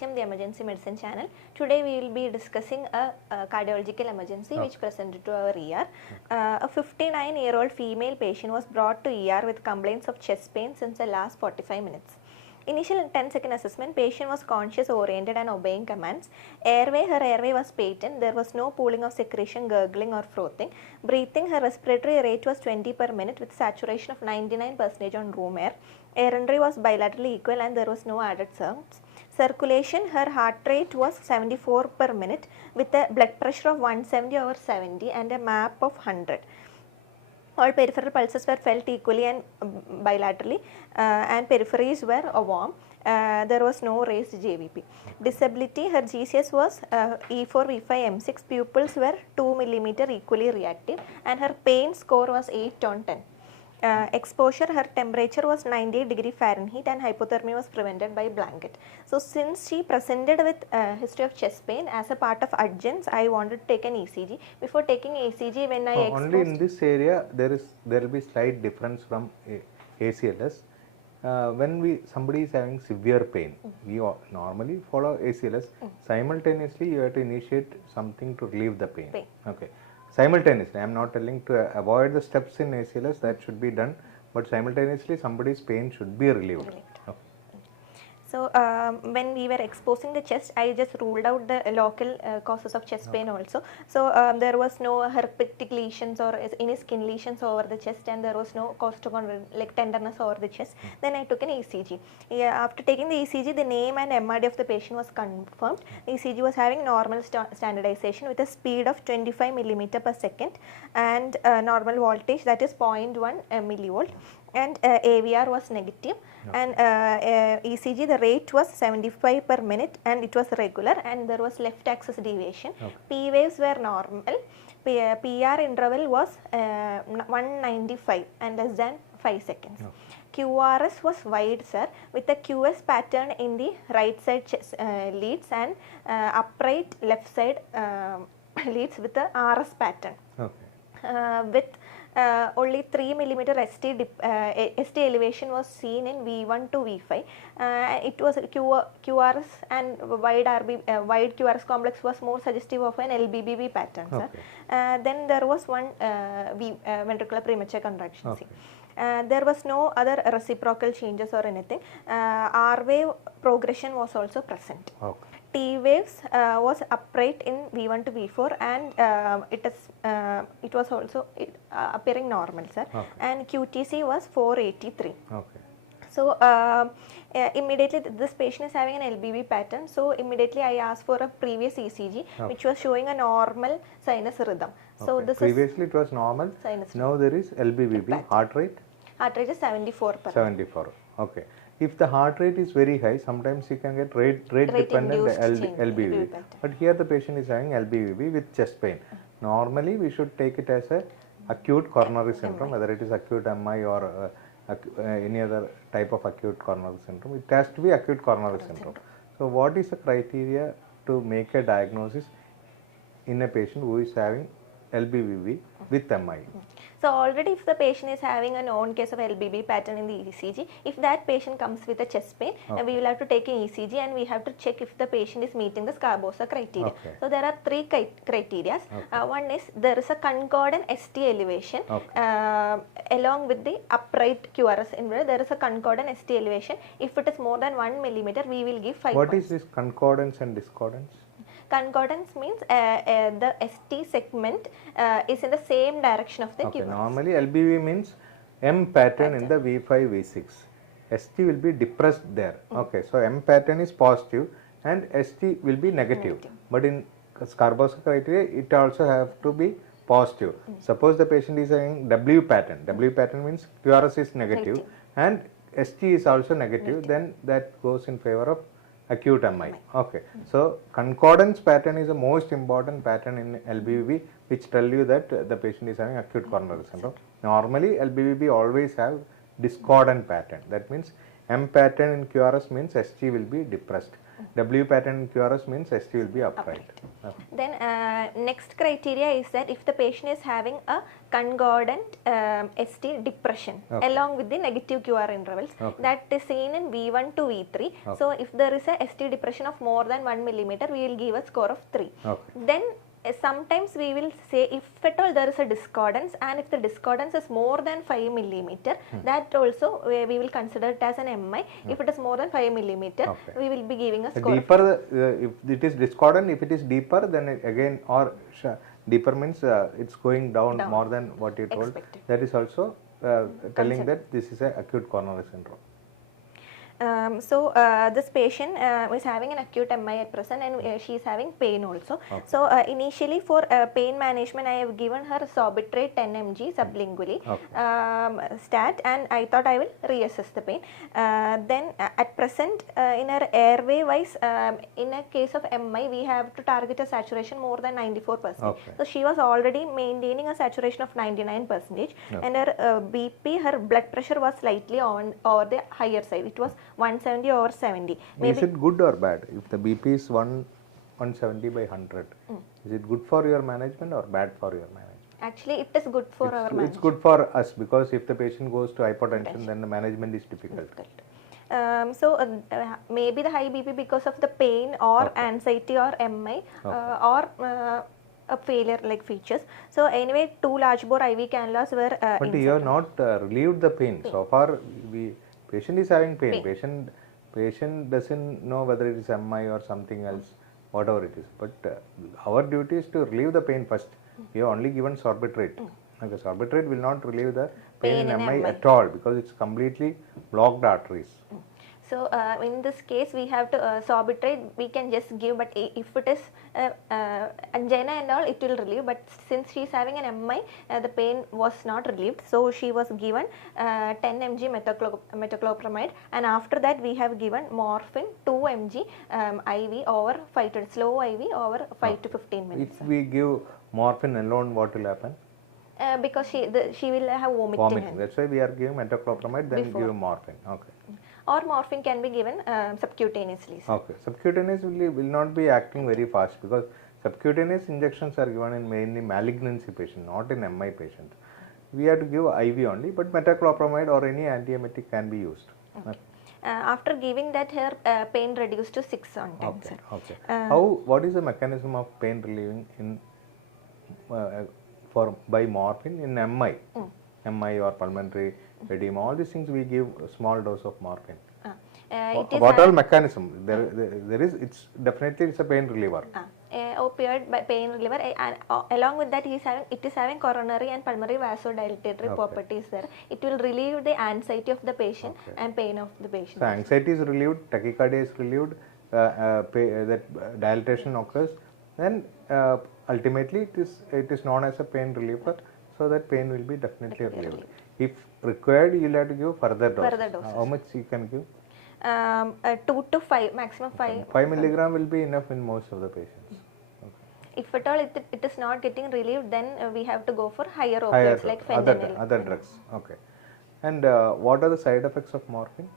the emergency medicine channel. Today we will be discussing a cardiological emergency which presented to our ER. A 59-year-old female patient was brought to ER with complaints of chest pain since the last 45 minutes. Initial 10-second assessment, patient was conscious, oriented and obeying commands. Her airway was patent. There was no pooling of secretion, gurgling or frothing. Breathing, her respiratory rate was 20 per minute with saturation of 99% on room air. Air entry was bilaterally equal and there was no added sounds. Circulation, her heart rate was 74 per minute with a blood pressure of 170/70 and a MAP of 100. All peripheral pulses were felt equally and bilaterally and peripheries were warm. There was no raised JVP. Disability, her GCS was E4, V5, M6. Pupils were 2 mm equally reactive and her pain score was 8/10. Exposure, her temperature was 98°F and hypothermia was prevented by blanket. So since she presented with history of chest pain, as a part of urgence, I wanted to take an ECG. Before taking ECG, when I only in this area there will be slight difference from ACLS. When somebody is having severe pain, we normally follow ACLS. Simultaneously, you have to initiate something to relieve the pain. Okay. Simultaneously, I am not telling to avoid the steps in ACLS, that should be done, but simultaneously somebody's pain should be relieved. Okay. So when we were exposing the chest, I just ruled out the local causes of chest pain also. So there was no herpetic lesions or any skin lesions over the chest, and there was no costochondrial like tenderness over the chest. Then I took an ECG. After taking the ECG, the name and MRD of the patient was confirmed. The ECG was having normal standardization with a speed of 25 mm/s and normal voltage, that is 0.1 millivolt. And AVR was negative, and ECG, the rate was 75 per minute and it was regular, and there was left axis deviation. P waves were normal. PR interval was 195 and less than 5 seconds. QRS was wide, sir, with a QS pattern in the right side chest, leads and upright left side leads with the RS pattern. With only 3 mm ST elevation was seen in V1 to V5. It was QRS and wide QRS complex was more suggestive of an LBBB pattern. Then there was one ventricular premature contraction. There was no other reciprocal changes or anything. R wave progression was also present. T waves was upright in V1 to V4 and it was also appearing normal, sir. And QTC was 483. So immediately this patient is having an LBB pattern, so immediately I asked for a previous ECG which was showing a normal sinus rhythm. So this previously it was normal, now there is LBBB. Heart rate? Heart rate is 74 per 74. Okay. If the heart rate is very high, sometimes you can get rate dependent LBBB. But here the patient is having LBBB with chest pain. Normally we should take it as a acute coronary syndrome, whether it is acute MI or any other type of acute coronary syndrome. It has to be acute coronary syndrome. So what is the criteria to make a diagnosis in a patient who is having LBBB with MI? So already if the patient is having a known case of LBB pattern in the ECG, if that patient comes with a chest pain, we will have to take an ECG and we have to check if the patient is meeting the Scarbosa criteria. So there are 3 criteria. One is there is a concordant ST elevation along with the upright QRS inverted. There is a concordant ST elevation. If it is more than 1 mm, we will give 5 What points. is this concordance and discordance? Concordance means the ST segment is in the same direction of the QRS. Normally LBB means M pattern in the V5, V6. ST will be depressed there. So M pattern is positive and ST will be negative. But in Scarbosa criteria, it also have to be positive. Suppose the patient is having W pattern. W pattern means QRS is negative and ST is also negative. Then that goes in favor of acute MI. So concordance pattern is the most important pattern in LBBB, which tell you that the patient is having acute coronary syndrome. Normally LBBB always have discordant pattern. That means M pattern in QRS means ST will be depressed. W pattern in QRS means ST will be upright. Okay. Then next criteria is that if the patient is having a concordant ST depression along with the negative QR intervals, that is seen in V1 to V3. So if there is a ST depression of more than 1 millimeter, we will give a score of 3. Then sometimes we will say if at all there is a discordance, and if the discordance is more than 5 millimeter, that also we will consider it as an MI. If it is more than 5 millimeter, we will be giving a score. Deeper, if it is discordant, if it is deeper, then again, or deeper means it's going down more than what you told. That is also telling that this is a acute coronary syndrome. This patient is having an acute MI at present, and she is having pain also. So initially for pain management, I have given her Sorbitrate 10 mg sublingually stat, and I thought I will reassess the pain. Then at present in her airway wise, in a case of MI, we have to target a saturation more than 94%. So she was already maintaining a saturation of 99%, and her BP, her blood pressure was slightly on over the higher side. It was 170 over 70. Maybe. Is it good or bad? If the BP is 170 by 100, is it good for your management or bad for your management? Actually, it is good for our management. It's good for us, because if the patient goes to hypotension, then the management is difficult. Maybe the high BP because of the pain or anxiety or MI or a failure like features. So anyway, 2 large bore IV cannulas were but you have not relieved the pain. So far, patient is having pain. Patient doesn't know whether it is MI or something else, whatever it is. But our duty is to relieve the pain first. We have only given Sorbitrate. Sorbitrate will not relieve the pain in MI at all, because it's completely blocked arteries. So in this case, we have to Sorbitrate we can just give, but if it is angina and all, it will relieve. But since she is having an MI, the pain was not relieved, so she was given 10 mg metoclopramide, and after that we have given morphine 2 mg IV over 5 to slow IV over 5 to 15 minutes. If we give morphine alone, what will happen? Because she will have vomiting. That's why we are giving metoclopramide, then give morphine. Or morphine can be given subcutaneously. Subcutaneous will not be acting very fast, because subcutaneous injections are given in mainly malignancy patients, not in MI patients. We have to give IV only, but metoclopramide or any antiemetic can be used. After giving that, her pain reduced to 6 on 10. What is the mechanism of pain relieving in by morphine in MI? MI or pulmonary edema, all these things we give a small dose of morphine. What all mechanism? There is, it's definitely it's a pain reliever. Opioid pain reliever, and along with that it is having coronary and pulmonary vasodilatory properties there. It will relieve the anxiety of the patient and pain of the patient. So anxiety is relieved, tachycardia is relieved, that dilatation occurs, then ultimately it is known as a pain reliever, so that pain will be definitely relieved. If required, you will have to give further doses. How much you can give? 2 to 5, maximum 5. 5 milligram will be enough in most of the patients. If at all it is not getting relieved, then we have to go for higher opioids like fentanyl. Other drugs. And what are the side effects of morphine?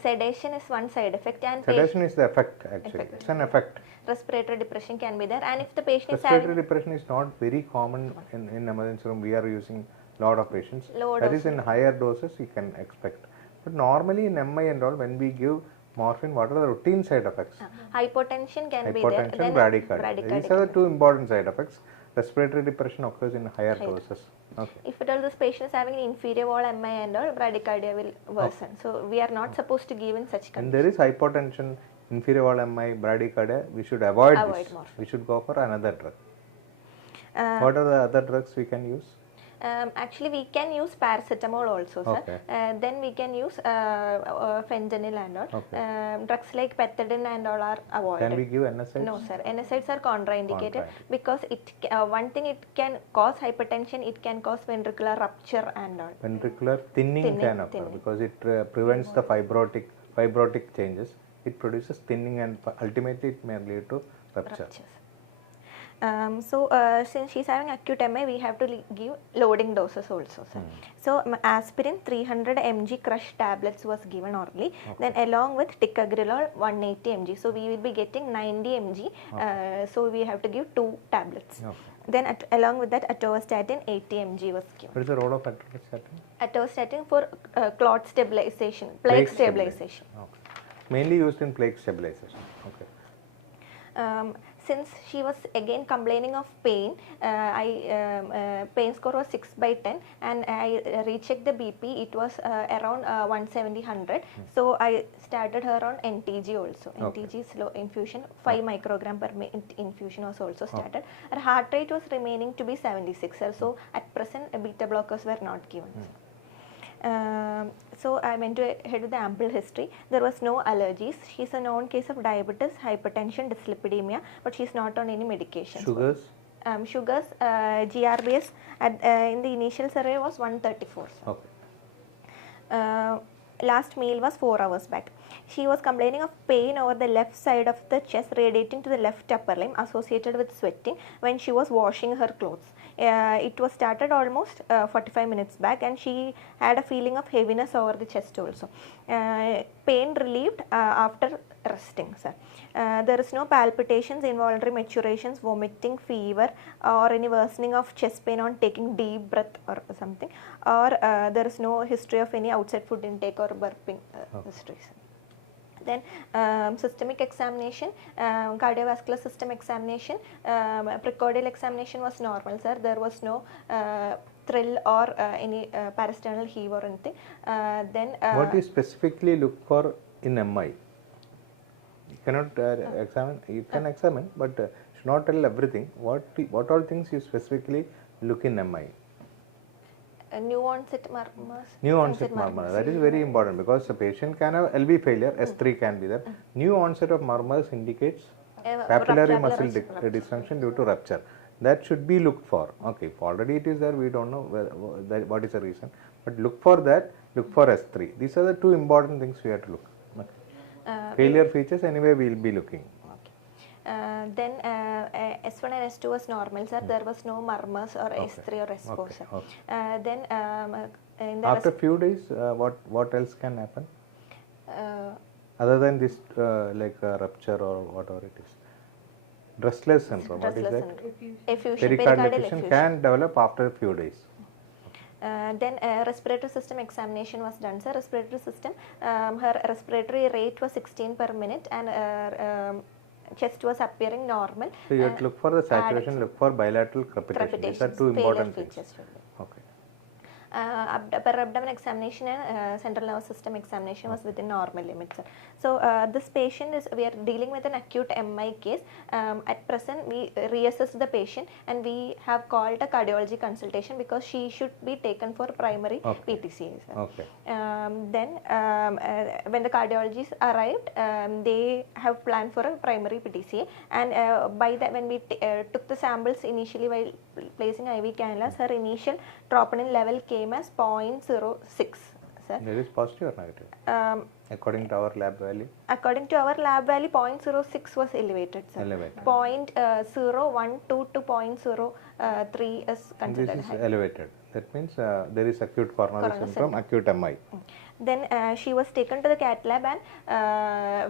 Sedation is one side effect, and sedation is the effect actually. It's an effect. Respiratory depression can be there, and if the patient is having depression is not very common in emergency room. We are using lot of patients. That is in higher doses you can expect. But normally in MI and all, when we give morphine, what are the routine side effects? Hypotension can be there. Hypotension, bradycardia. These are the 2 important side effects. Respiratory depression occurs in higher doses. If at all this patient is having an inferior wall MI and all, bradycardia will worsen. So we are not supposed to give in such conditions. And there is hypotension, inferior wall MI, bradycardia. We should avoid this. We should go for another drug. What are the other drugs we can use? Actually, we can use paracetamol also, sir. Then we can use fentanyl and all. Drugs like pethidine and all are avoided. Can we give NSAIDs? No, sir. NSAIDs are contraindicated because it one thing, it can cause hypertension, it can cause ventricular rupture and all. Ventricular thinning can occur because it prevents the fibrotic changes. It produces thinning and ultimately it may lead to rupture. Since she's having acute MI, we have to give loading doses also, sir. So aspirin 300 mg crush tablets was given orally. Then along with ticagrelor 180 mg. So we will be getting 90 mg. So we have to give 2 tablets. Then along with that, atorvastatin 80 mg was given. What is the role of atorvastatin? Atorvastatin for clot stabilization, plaque stabilization. Mainly used in plaque stabilization. Since she was again complaining of pain, pain score was 6/10, and I rechecked the BP. It was around 170/100. So I started her on NTG also. NTG slow infusion, 5 microgram per minute infusion was also started. Her heart rate was remaining to be 76. So at present, beta blockers were not given. So I went ahead with the ample history. There was no allergies. She's a known case of diabetes, hypertension, dyslipidemia, but she's not on any medication. Sugars? Sugars, GRBS in the initial survey was 134. Last meal was 4 hours back. She was complaining of pain over the left side of the chest radiating to the left upper limb associated with sweating when she was washing her clothes. It was started almost 45 minutes back, and she had a feeling of heaviness over the chest also. Pain relieved after resting, sir. There is no palpitations, involuntary maturations, vomiting, fever, or any worsening of chest pain on taking deep breath or something, or there is no history of any outside food intake or burping histories. Then systemic examination, cardiovascular system examination, precordial examination was normal, sir. There was no thrill or any parasternal heave or anything. What do you specifically look for in MI? You cannot examine. You can examine, but should not tell everything. What all things you specifically look in MI? New onset murmurs. New onset murmurs. That is very important, because the patient can have LV failure, S3 can be there. New onset of murmurs indicates papillary muscle dysfunction due to rupture. That should be looked for. Okay, if already it is there, we don't know what is the reason. But look for that, look for S3. These are the 2 important things we have to look. Failure features, anyway, we will be looking. Then S1 and S2 was normal, sir. There was no murmurs or S3 or S4, sir. Then after few days, what else can happen? Other than this, like rupture or whatever it is. Dressless syndrome, what is that? Pericardial effusion can develop after a few days. Then respiratory system examination was done, sir. Respiratory system, her respiratory rate was 16 per minute, and chest was appearing normal. So you have to look for the saturation, look for bilateral crepitation. These are 2 important things. Okay. Per abdomen examination and central nervous system examination was within normal limits, sir. So this patient we are dealing with an acute MI case. At present, we reassess the patient, and we have called a cardiology consultation because she should be taken for primary PTCA, sir. Then when the cardiologists arrived, they have planned for a primary PTCA, and by that, when we took the samples initially while placing IV cannulas, her initial troponin level came as 0.06. Sir. There is positive or negative? According to our lab value? According to our lab value, 0.06 was elevated, sir. 0.012 to 0.03 is considered this is high. Elevated. That means there is acute coronary syndrome, acute MI. Then she was taken to the cath lab, and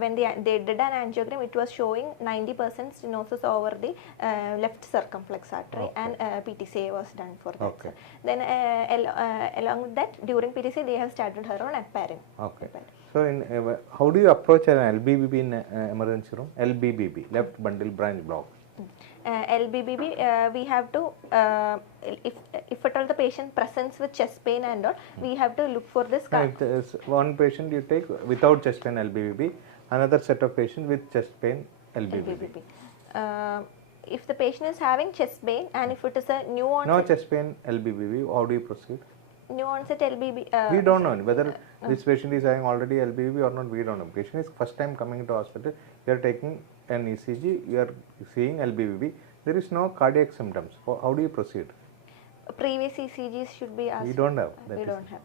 when they did an angiogram, it was showing 90% stenosis over the left circumflex artery, and PTCA was done for that. Sir. Then along with that, during PTCA, they have started her on heparin. So how do you approach an LBBB in emergency room? LBBB, left bundle branch block. LBBB, we have to, if at all the patient presents with chest pain and all, we have to look for this. If there is one patient you take without chest pain LBBB, another set of patients with chest pain LBBB. If the patient is having chest pain, and if it is a new onset, no chest pain LBBB, how do you proceed? New onset LBBB. We don't know whether this patient is having already LBBB or not. We don't know. Patient is first time coming to hospital. You are taking an ECG. You are seeing LBBB. There is no cardiac symptoms. How do you proceed? Previous ECGs should be asked. We don't have. We don't have.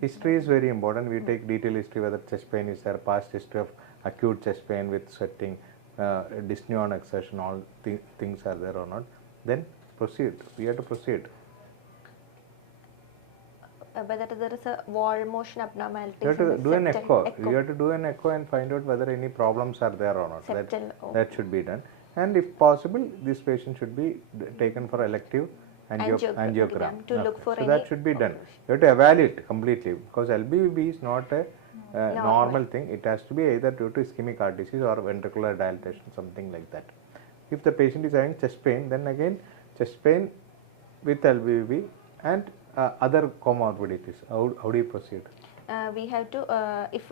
History is very important. We take detailed history, whether chest pain is there, past history of acute chest pain with sweating, dyspnea on exertion, all things are there or not, then proceed. We have to proceed. Whether there is a wall motion abnormalities. You have to in the do an septal echo. You have to do an echo and find out whether any problems are there or not. That should be done. And if possible, this patient should be taken for elective angiogram to look for any. That should be done. You have to evaluate completely, because LBBB is not a normal thing. It has to be either due to ischemic heart disease or ventricular dilatation, something like that. If the patient is having chest pain, then again chest pain with LBBB and other comorbidities. How do you proceed? We have to, if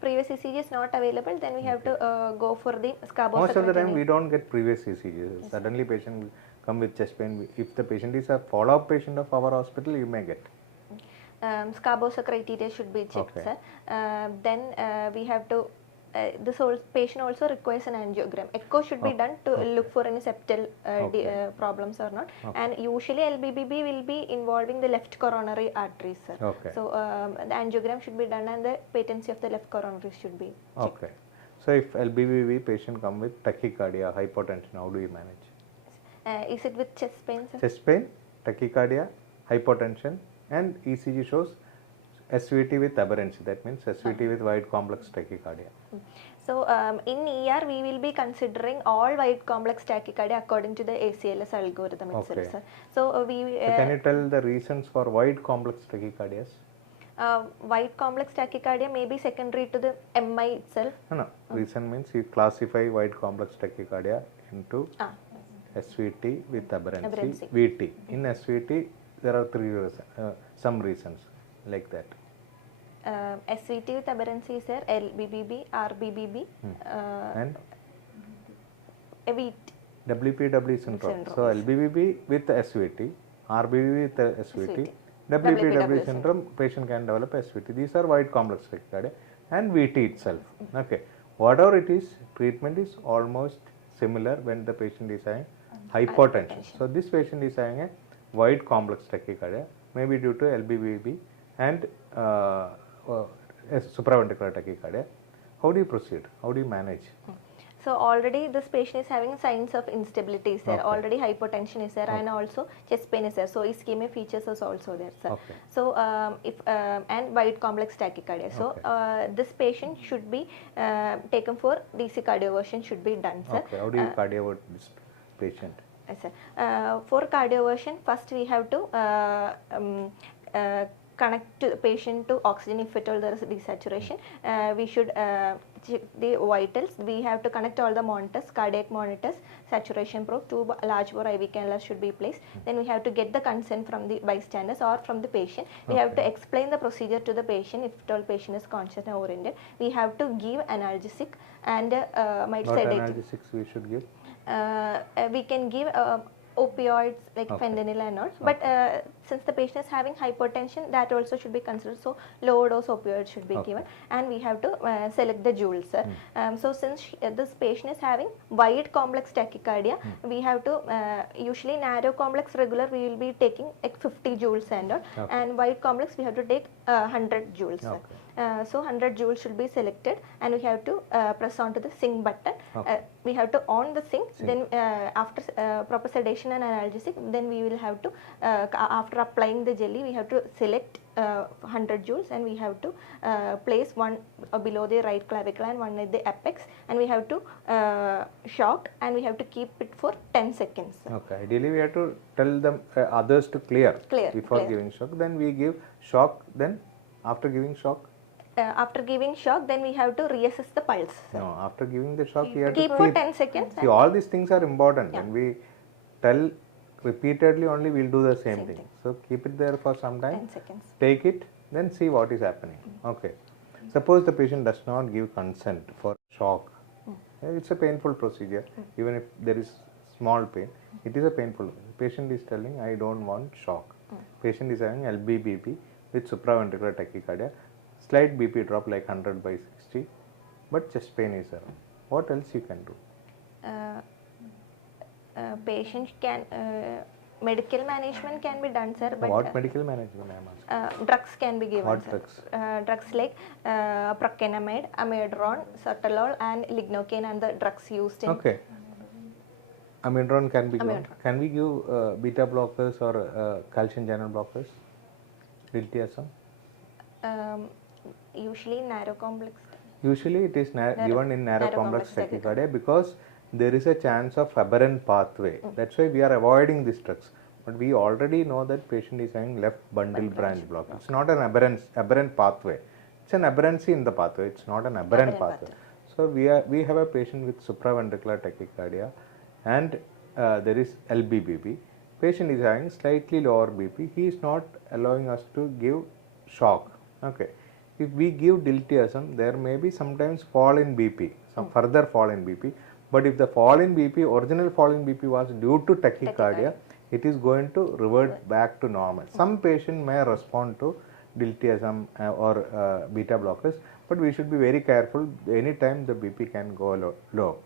previous ECG is not available, then we have to go for the scarbosa. Most of the time we don't get previous ECGs. Yes. Suddenly patient will come with chest pain. If the patient is a follow-up patient of our hospital, you may get. Scarbosa criteria should be checked, okay. Sir. Then we have to, this patient also requires an angiogram. Echo should be done to look for any septal problems or not. And usually LBBB will be involving the left coronary arteries, sir. So the angiogram should be done and the patency of the left coronary should be checked. So if LBBB patient come with tachycardia, hypotension, how do you manage? Is it with chest pain, sir? Chest pain, tachycardia, hypotension, and ECG shows SVT with aberrancy. That means SVT with wide complex tachycardia. So in ER we will be considering all wide complex tachycardia according to the ACLS algorithm itself, sir. So so can you tell the reasons for wide complex tachycardias? Wide complex tachycardia may be secondary to the MI itself. No. Reason means you classify wide complex tachycardia into SVT with aberrancy, VT. In SVT there are some reasons like that. SVT with aberrancy is there, LBBB, RBBB, and VT. WPW syndrome. So LBBB with SVT, RBBB with SVT, WPW syndrome, patient can develop SVT. These are wide complex tachycardia and VT itself. Okay. Whatever it is, treatment is almost similar when the patient is having hypotension. So this patient is having a wide complex tachycardia, maybe due to LBBB and supraventricular tachycardia. How do you proceed? How do you manage? So already this patient is having signs of instability is there. Already hypotension is there and also chest pain is there. So ischemia features is also there, sir. So and wide complex tachycardia. So this patient should be taken for DC cardioversion should be done, sir. How do you cardiovert this patient? Yes, sir. For cardioversion, first we have to connect the patient to oxygen if at all there is desaturation. We should check the vitals. We have to connect all the monitors, cardiac monitors, saturation probe, 2 large bore IV cannulas should be placed. Then we have to get the consent from the bystanders or from the patient. We have to explain the procedure to the patient if at all patient is conscious and oriented. We have to give analgesic and mild sedative. What analgesics we should give? We can give opioids like fentanyl and all, but since the patient is having hypertension, that also should be considered. So low dose opioids should be given, and we have to select the joules, sir. So since this patient is having wide complex tachycardia, we have to usually narrow complex regular we will be taking like 50 joules and all, and wide complex we have to take 100 joules. So 100 joules should be selected, and we have to press on to the sync button. We have to on the sync. Then after proper sedation and analgesic, then we will have to after applying the jelly, we have to select 100 joules, and we have to place one below the right clavicle and one at the apex, and we have to shock, and we have to keep it for 10 seconds. Ideally we have to tell them others to clear before giving shock. Then we give shock. Then after giving shock. After giving shock, then we have to reassess the pulse. No, after giving the shock, you have to keep for 10 seconds. See, all these things are important. When we tell repeatedly, only we'll do the same thing. So keep it there for some time. 10 seconds. Take it, then see what is happening. Suppose the patient does not give consent for shock. It's a painful procedure. Even if there is small pain, it is a painful. The patient is telling, I don't want shock. Patient is having LBBB with supraventricular tachycardia. Slight BP drop like 100/60, but chest pain is there. What else you can do? Patient can Medical management can be done, sir, but What medical management I am asking? drugs can be given, What sir. drugs? Drugs like procainamide, amiodarone, sotalol, and lignocaine, and the drugs used in. Okay. Amiodarone can be given. Amiodarone. Can we give beta blockers or calcium channel blockers? Diltiazem? Usually narrow complex. Usually it is given in narrow complex complex tachycardia because there is a chance of aberrant pathway. That's why we are avoiding these drugs. But we already know that patient is having left bundle branch block. It's not an aberrant pathway. It's an aberrancy in the pathway. It's not an aberrant pathway. So we have a patient with supraventricular tachycardia and there is LBBB. Patient is having slightly lower BP. He is not allowing us to give shock. Okay. If we give diltiazem, there may be sometimes fall in BP, some further fall in BP. But if the fall in BP, original fall in BP was due to tachycardia, it is going to revert back to normal. Some patient may respond to diltiazem or beta blockers, but we should be very careful. Anytime the BP can go low.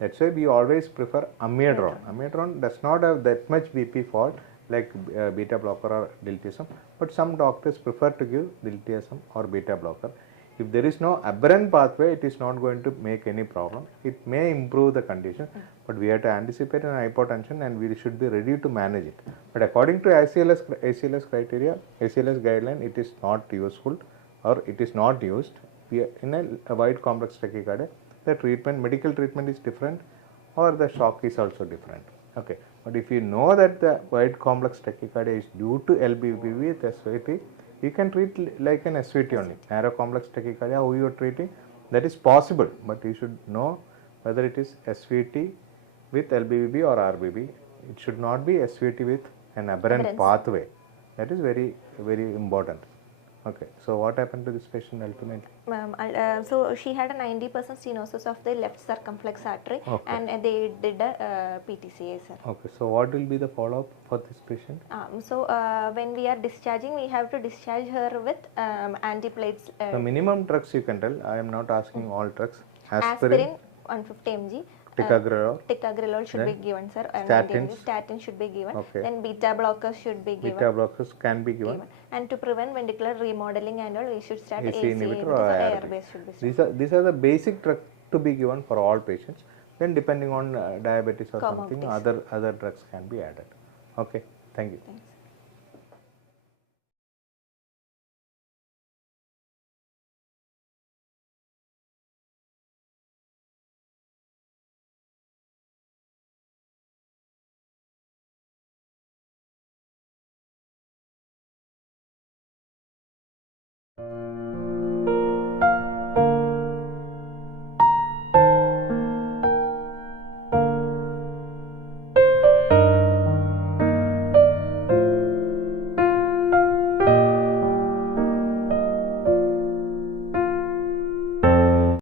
That's why we always prefer amiodarone. Amiodarone does not have that much BP fall like beta blocker or diltiazem, but some doctors prefer to give diltiazem or beta blocker. If there is no aberrant pathway, it is not going to make any problem. It may improve the condition, but we have to anticipate an hypotension and we should be ready to manage it. But according to ACLS criteria, ACLS guideline, it is not useful or it is not used. In a wide complex tachycardia, the treatment, medical treatment is different or the shock is also different. Okay. But if you know that the wide complex tachycardia is due to LBBB, the SVT, you can treat like an SVT only. Narrow complex tachycardia, how you are treating, that is possible, but you should know whether it is SVT with LBBB or RBB. It should not be SVT with an aberrant pathway. That is very, very important. Okay, so what happened to this patient ultimately? So she had a 90% stenosis of the left circumflex artery, and they did a PTCA, sir. Okay, so what will be the follow-up for this patient? So when we are discharging, we have to discharge her with antiplates. The minimum drugs you can tell. I am not asking all drugs. Aspirin 150 mg. Ticagrelor should be given, sir. Statin should be given. Okay. Then beta blockers should be given. Beta blockers can be given. And to prevent ventricular remodeling and all, we should start AC AC inhibitor or or ARBs should be started. These are the basic drugs to be given for all patients. Then depending on diabetes or something, other drugs can be added. Okay. Thank you. Thanks.